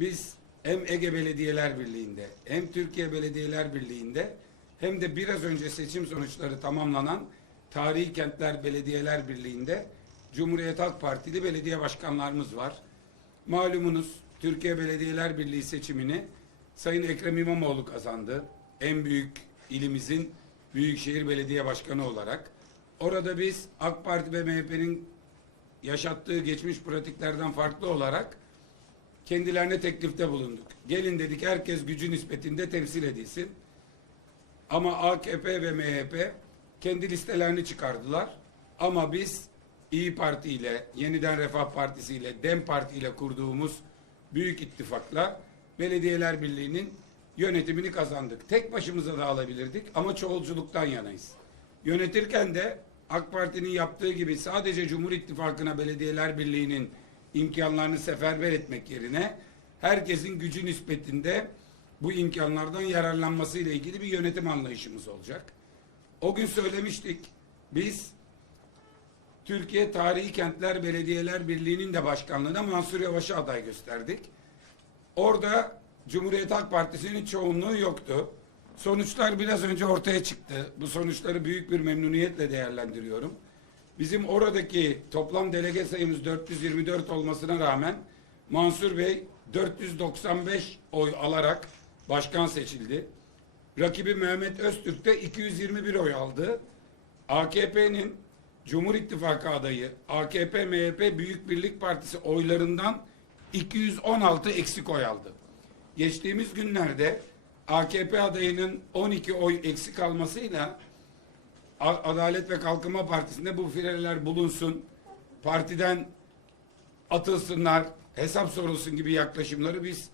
Biz hem Ege Belediyeler Birliği'nde hem Türkiye Belediyeler Birliği'nde hem de biraz önce seçim sonuçları tamamlanan Tarihi Kentler Belediyeler Birliği'nde Cumhuriyet Halk Partili belediye başkanlarımız var. Malumunuz Türkiye Belediyeler Birliği seçimini Sayın Ekrem İmamoğlu kazandı. En büyük ilimizin Büyükşehir Belediye Başkanı olarak. Orada biz AK Parti ve MHP'nin yaşattığı geçmiş pratiklerden farklı olarak kendilerine teklifte bulunduk. Gelin dedik herkes gücü nispetinde temsil edilsin. Ama AKP ve MHP kendi listelerini çıkardılar. Ama biz İyi Parti ile, Yeniden Refah Partisi ile, DEM Parti ile kurduğumuz büyük ittifakla Belediyeler Birliği'nin yönetimini kazandık. Tek başımıza da alabilirdik ama çoğulculuktan yanayız. Yönetirken de AK Parti'nin yaptığı gibi sadece Cumhur İttifakı'na Belediyeler Birliği'nin imkanlarını seferber etmek yerine herkesin gücü nispetinde bu imkanlardan yararlanması ile ilgili bir yönetim anlayışımız olacak. O gün söylemiştik. Biz Türkiye Tarihi Kentler Belediyeler Birliği'nin de başkanlığına Mansur Yavaş'ı aday gösterdik. Orada Cumhuriyet Halk Partisi'nin çoğunluğu yoktu. Sonuçlar biraz önce ortaya çıktı. Bu sonuçları büyük bir memnuniyetle değerlendiriyorum. Bizim oradaki toplam delege sayımız 424 olmasına rağmen Mansur Bey 495 oy alarak başkan seçildi. Rakibi Mehmet Öztürk de 221 oy aldı. AKP'nin Cumhur İttifakı adayı AKP MHP Büyük Birlik Partisi oylarından 216 eksik oy aldı. Geçtiğimiz günlerde AKP adayının 12 oy eksik almasıyla Adalet ve Kalkınma Partisi'nde bu fireler bulunsun, partiden atılsınlar, hesap sorulsun gibi yaklaşımları biz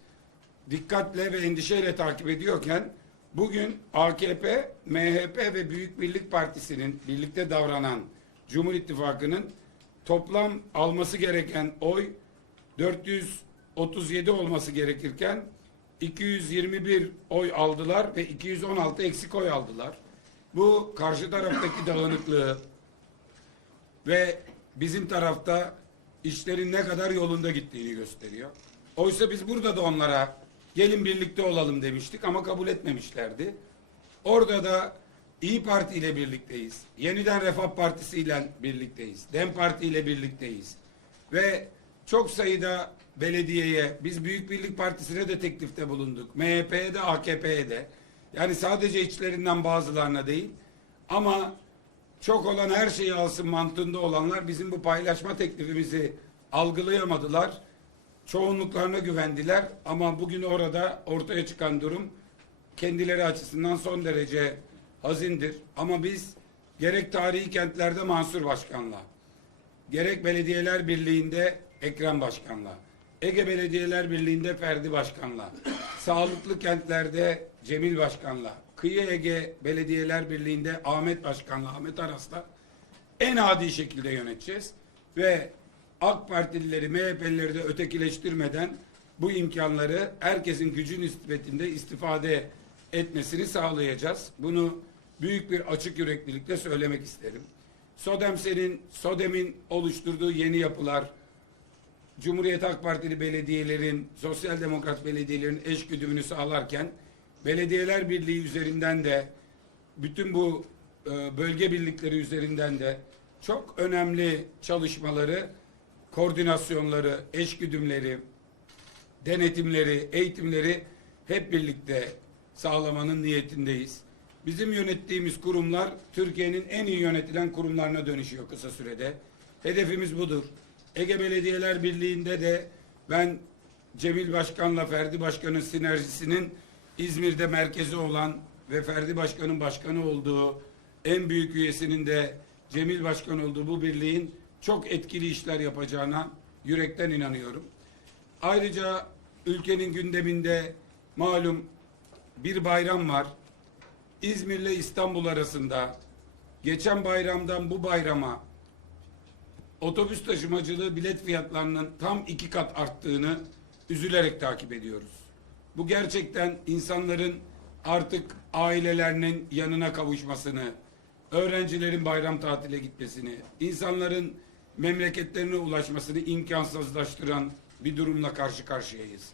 dikkatle ve endişeyle takip ediyorken bugün AKP, MHP ve Büyük Birlik Partisi'nin birlikte davranan Cumhur İttifakı'nın toplam alması gereken oy 437 olması gerekirken 221 oy aldılar ve 216 eksik oy aldılar. Bu karşı taraftaki dağınıklığı ve bizim tarafta işlerin ne kadar yolunda gittiğini gösteriyor. Oysa biz burada da onlara gelin birlikte olalım demiştik ama kabul etmemişlerdi. Orada da İyi Parti ile birlikteyiz. Yeniden Refah Partisi ile birlikteyiz. Dem Parti ile birlikteyiz. Ve çok sayıda belediyeye, biz Büyük Birlik Partisi'ne de teklifte bulunduk. MHP'ye de AKP'ye de. Yani sadece içlerinden bazılarına değil. Ama çok olan her şeyi alsın mantığında olanlar bizim bu paylaşma teklifimizi algılayamadılar. Çoğunluklarına güvendiler ama bugün orada ortaya çıkan durum kendileri açısından son derece hazindir. Ama biz gerek tarihi kentlerde Mansur Başkan'la, gerek Belediyeler Birliği'nde Ekrem Başkan'la, Ege Belediyeler Birliği'nde Ferdi Başkan'la, sağlıklı kentlerde Cemil Başkan'la, Kıyı Ege Belediyeler Birliği'nde Ahmet Başkan'la, Ahmet Aras'la en adi şekilde yöneteceğiz ve AK Partilileri, MHP'lileri de ötekileştirmeden bu imkanları herkesin gücü nispetinde istifade etmesini sağlayacağız. Bunu büyük bir açık yüreklilikle söylemek isterim. Sodemse'nin, Sodem'in oluşturduğu yeni yapılar, Cumhuriyet Halk Partili belediyelerin, sosyal demokrat belediyelerin eş güdümünü sağlarken Belediyeler Birliği üzerinden de bütün bu e, bölge birlikleri üzerinden de çok önemli çalışmaları, koordinasyonları, eş güdümleri, denetimleri, eğitimleri hep birlikte sağlamanın niyetindeyiz. Bizim yönettiğimiz kurumlar Türkiye'nin en iyi yönetilen kurumlarına dönüşüyor kısa sürede. Hedefimiz budur. Ege Belediyeler Birliği'nde de ben Cemil Başkan'la Ferdi Başkan'ın sinerjisinin İzmir'de merkezi olan ve Ferdi Başkan'ın başkanı olduğu en büyük üyesinin de Cemil Başkan olduğu bu birliğin çok etkili işler yapacağına yürekten inanıyorum. Ayrıca ülkenin gündeminde malum bir bayram var. İzmir ile İstanbul arasında geçen bayramdan bu bayrama otobüs taşımacılığı bilet fiyatlarının tam iki kat arttığını üzülerek takip ediyoruz. Bu gerçekten insanların artık ailelerinin yanına kavuşmasını, öğrencilerin bayram tatile gitmesini, insanların memleketlerine ulaşmasını imkansızlaştıran bir durumla karşı karşıyayız.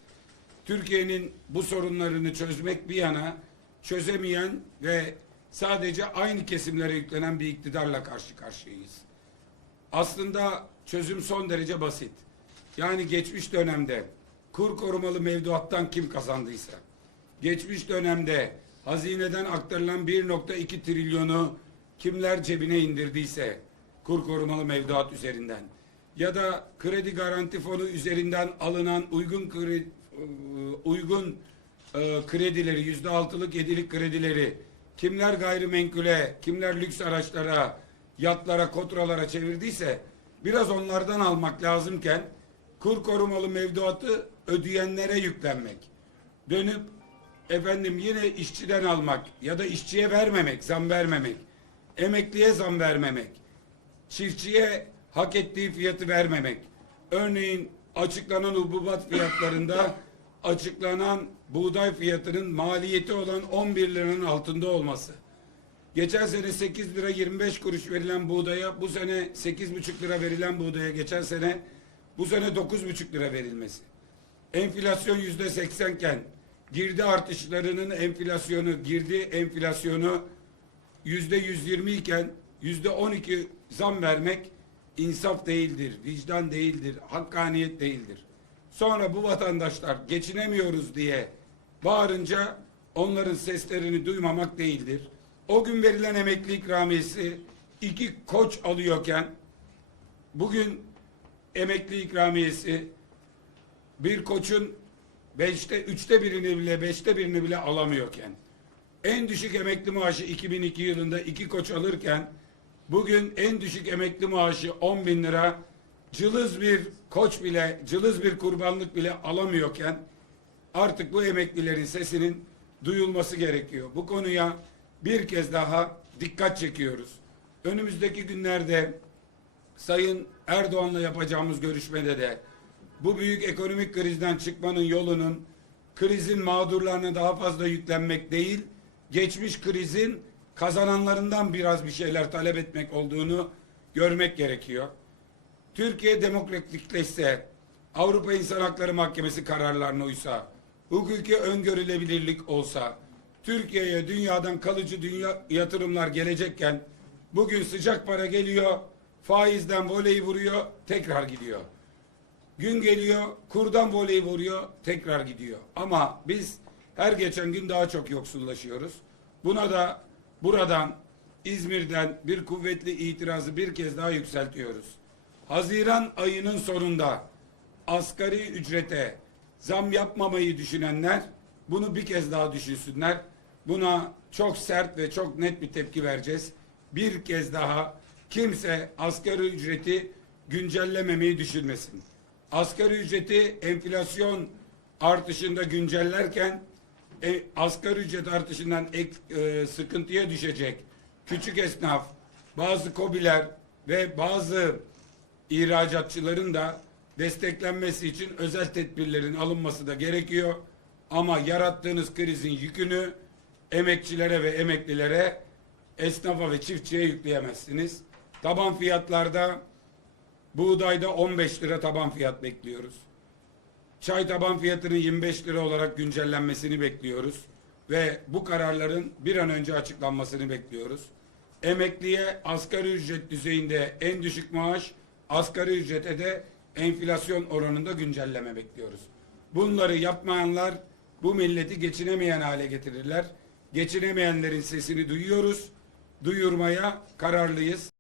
Türkiye'nin bu sorunlarını çözmek bir yana çözemeyen ve sadece aynı kesimlere yüklenen bir iktidarla karşı karşıyayız. Aslında çözüm son derece basit. Yani geçmiş dönemde kur korumalı mevduattan kim kazandıysa, geçmiş dönemde hazineden aktarılan 1.2 trilyonu kimler cebine indirdiyse kur korumalı mevduat üzerinden ya da kredi garanti fonu üzerinden alınan uygun kredi, uygun e, kredileri yüzde altılık yedilik kredileri kimler gayrimenkule kimler lüks araçlara yatlara kotralara çevirdiyse biraz onlardan almak lazımken kur korumalı mevduatı ödeyenlere yüklenmek dönüp efendim yine işçiden almak ya da işçiye vermemek zam vermemek emekliye zam vermemek çiftçiye hak ettiği fiyatı vermemek. Örneğin açıklanan hububat fiyatlarında açıklanan buğday fiyatının maliyeti olan 11 liranın altında olması. Geçen sene 8 lira 25 kuruş verilen buğdaya bu sene 8,5 lira verilen buğdaya geçen sene bu sene 9,5 lira verilmesi. Enflasyon yüzde 80 iken girdi artışlarının enflasyonu, girdi enflasyonu yüzde 120 iken yüzde 12 zam vermek insaf değildir, vicdan değildir, hakkaniyet değildir. Sonra bu vatandaşlar geçinemiyoruz diye bağırınca onların seslerini duymamak değildir. O gün verilen emekli ikramiyesi iki koç alıyorken bugün emekli ikramiyesi bir koçun beşte, üçte birini bile, beşte birini bile alamıyorken, en düşük emekli maaşı 2002 yılında iki koç alırken, bugün en düşük emekli maaşı 10 bin lira, cılız bir koç bile, cılız bir kurbanlık bile alamıyorken, artık bu emeklilerin sesinin duyulması gerekiyor. Bu konuya bir kez daha dikkat çekiyoruz. Önümüzdeki günlerde Sayın Erdoğan'la yapacağımız görüşmede de bu büyük ekonomik krizden çıkmanın yolunun krizin mağdurlarına daha fazla yüklenmek değil, geçmiş krizin kazananlarından biraz bir şeyler talep etmek olduğunu görmek gerekiyor. Türkiye demokratikleşse, Avrupa İnsan Hakları Mahkemesi kararlarına uysa, hukuki öngörülebilirlik olsa, Türkiye'ye dünyadan kalıcı dünya yatırımlar gelecekken bugün sıcak para geliyor, faizden voleyi vuruyor, tekrar gidiyor. Gün geliyor, kurdan voleyi vuruyor, tekrar gidiyor. Ama biz her geçen gün daha çok yoksullaşıyoruz. Buna da buradan İzmir'den bir kuvvetli itirazı bir kez daha yükseltiyoruz. Haziran ayının sonunda asgari ücrete zam yapmamayı düşünenler bunu bir kez daha düşünsünler. Buna çok sert ve çok net bir tepki vereceğiz. Bir kez daha kimse asgari ücreti güncellememeyi düşünmesin. Asgari ücreti enflasyon artışında güncellerken e, asgari ücret artışından ek, e, sıkıntıya düşecek küçük esnaf, bazı kobiler ve bazı ihracatçıların da desteklenmesi için özel tedbirlerin alınması da gerekiyor. Ama yarattığınız krizin yükünü emekçilere ve emeklilere, esnafa ve çiftçiye yükleyemezsiniz. Taban fiyatlarda buğdayda 15 lira taban fiyat bekliyoruz. Çay taban fiyatının 25 lira olarak güncellenmesini bekliyoruz ve bu kararların bir an önce açıklanmasını bekliyoruz. Emekliye asgari ücret düzeyinde en düşük maaş, asgari ücrete de enflasyon oranında güncelleme bekliyoruz. Bunları yapmayanlar bu milleti geçinemeyen hale getirirler. Geçinemeyenlerin sesini duyuyoruz. Duyurmaya kararlıyız.